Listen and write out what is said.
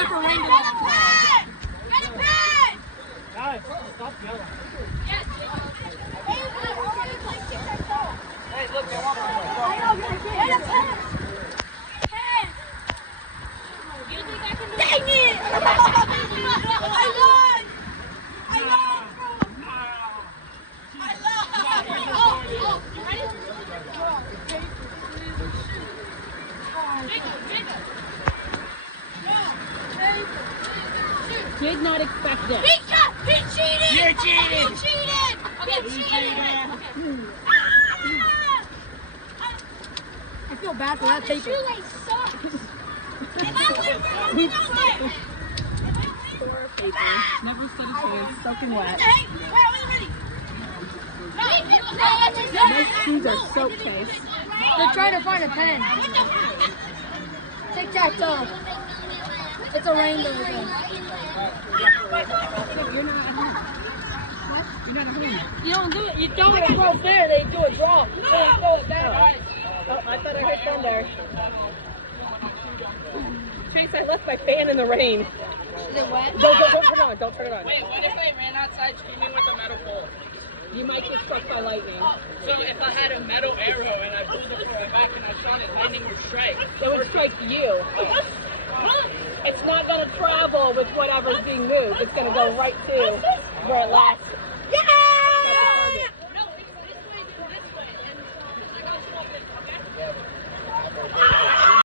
it for rain to Guys, stop yelling. Hey, look, they want Dang it! Did not expect that. He cheated! You're cheating! You cheated! Okay, cheated! I feel bad for that paper. Never said a chance. Soaking wet. My shoes are soaked, Chase. They're trying to find a pen. Tic-tac-toe. It's a rainbow again. You're not at home. You don't do it. You throw it across there. They do a draw. Then you throw it back. Oh, I thought I heard thunder. Chase, I left my fan in the rain. Is it wet? Don't turn it on. Don't turn it on. Wait, what if I ran outside screaming with a metal pole? You might get struck by lightning. So if I had a metal arrow and I pulled it from my back and I shot it, lightning would strike. It would strike you. It's not going to travel with whatever's being moved. It's going to go right to where it last